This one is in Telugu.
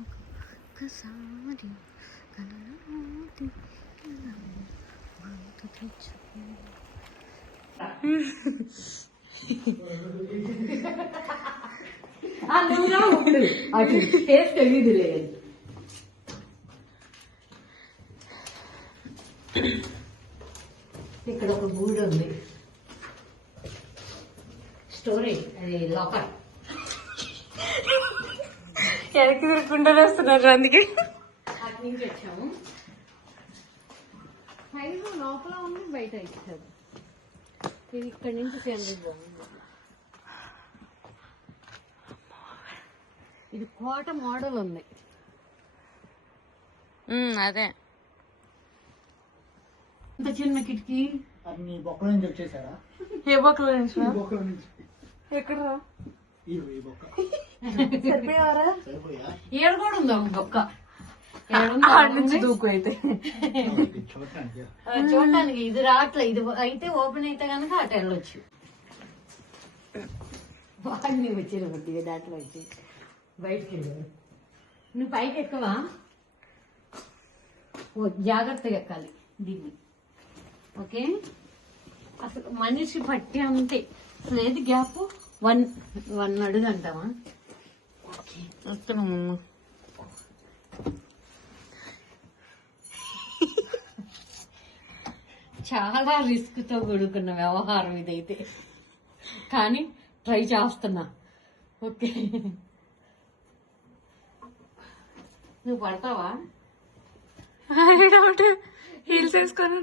ఒక్కసారి కలలోకి వంతు తెచ్చుకో. అటు టేస్ట్ తెలియదు లేదు. ఇక్కడ ఒక గూడు ఉంది, స్టోరేజ్, అది లాకర్. వెనక్కి తిరుగుకుంటూ వస్తున్నారు, అందుకే అటు నుంచి వచ్చాము. పైన లోపల ఉంది, బయట ఇచ్చారు. ఇది ఇక్కడ నుంచి సేంద్రీయ బాగుంది. ఇది కోట మోడల్ ఉంది. అదే ఇంత చిన్న కిటికీ. మీ బొక్కల నుంచి వచ్చేసారా? ఏ బొక్కల నుంచి? బొక్కల నుంచి. ఎక్కడ ఈ బొక్క సరిపోయారా? ఏడు కూడా ఉందా బొక్క? నుంచి దూకు అయితే చూడటానికి ఇది రావట్లే. ఇది అయితే ఓపెన్ అయితే కనుక అటు వెళ్ళొచ్చు. వాడిని వచ్చేది కొద్దిగా దాంట్లో వచ్చి బయటికి వెళ్ళాడు. నువ్వు పైకి ఎక్కవా? ఓ జాగ్రత్తగా ఎక్కాలి దీన్ని. ఓకే, అసలు మనిషి పట్టి అంతే. అసలు ఏది గ్యాప్ 1 అడుగు అంటావా? ఓకే, వస్తున్నాము. చాలా రిస్క్ తో కూడుకున్న వ్యవహారం ఇదైతే, కానీ ట్రై చేస్తున్నా. ఓకే, నువ్వు పడతావా? హీల్స్ వేసుకొని